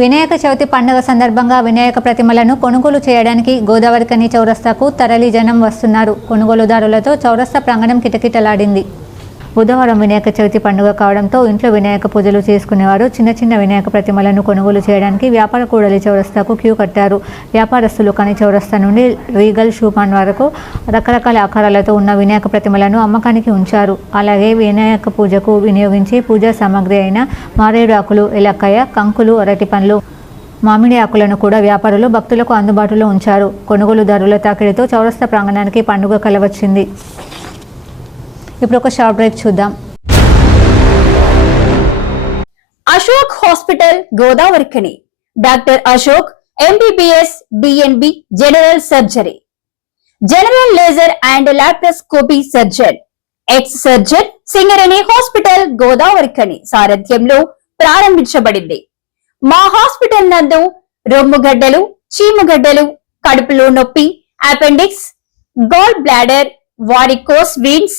వినాయక చవితి పండుగ సందర్భంగా వినాయక ప్రతిమలను కొనుగోలు చేయడానికి గోదావరికని చౌరస్తాకు తరలి జనం వస్తున్నారు. కొనుగోలుదారులతో చౌరస్తా ప్రాంగణం కిటకిటలాడింది. బుధవారం వినాయక చవితి పండుగ కావడంతో ఇంట్లో వినాయక పూజలు చేసుకునేవారు. చిన్న చిన్న వినాయక ప్రతిమలను కొనుగోలు చేయడానికి వ్యాపార కూడలి చౌరస్తాకు క్యూ కట్టారు. వ్యాపారస్తులు కని చౌరస్తా నుండి రీగల్ షూపాన్ వరకు రకరకాల ఆకారాలతో ఉన్న వినాయక ప్రతిమలను అమ్మకానికి ఉంచారు. అలాగే వినాయక పూజకు వినియోగించే పూజా సామాగ్రి అయిన మారేడు ఆకులు ఎలక్కాయ కంకులు అరటి పండ్లు మామిడి ఆకులను కూడా వ్యాపారులు భక్తులకు అందుబాటులో ఉంచారు. కొనుగోలుదారుల తాకిడితో చౌరస్తా ప్రాంగణానికి పండుగ కలవచ్చింది. ఇప్పుడు ఒక షార్ట్ బ్రేక్ చూద్దాం. Ashok hospital Godavarikhani. Doctor Ashok MBBS DNB general surgery. General laser and laparoscopy surgeon. Ex surgeon Singareni hospital Godavarikhani సారథ్యంలో ప్రారంభించబడింది. మా హాస్పిటల్ నందు రొమ్ముగడ్డలు చీముగడ్డలు కడుపులో నొప్పి appendix gall bladder varicose veins